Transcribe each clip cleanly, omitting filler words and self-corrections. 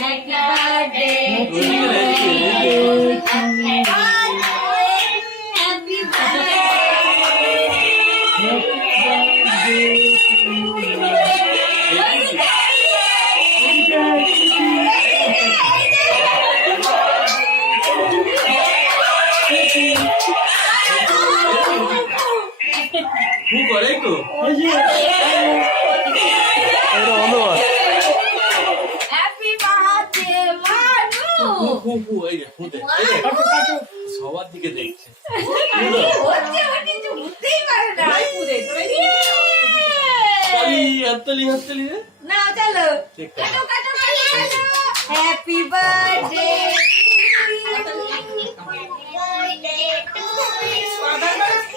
Happy birthday to you. Happy Who করে তো? Happy birthday, Manu. হু এই যে হু দে। সবার দিকে দেখছে। হচ্ছে কিছু বুঝতেই পারে না। হাততালি হাততালি রে। না চলো ঠিক কাটো কাটো কাটো কাটো happy birthday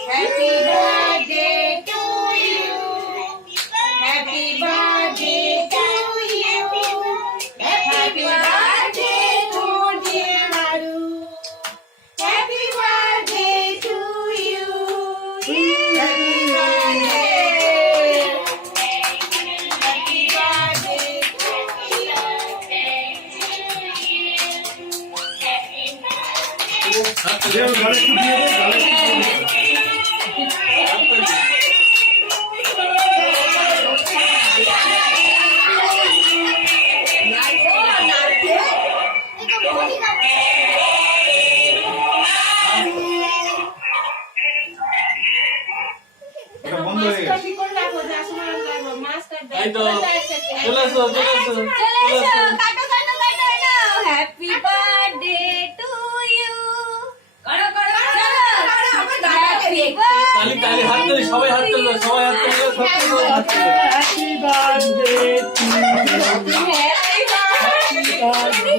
happy birthday to you happy birthday to you happy birthday to dear Maru happy birthday to you happy birthday এই তো চলে আসো চলে আসো কাটো কাটো কাটো নাও হ্যাপি বার্থডে টু ইউ করো করো চলো হ্যাপি তালি তালি হাততালি সবাই হাততালি সবাই হাততালি সবাই হাততালি Happy birthday to you. Happy birthday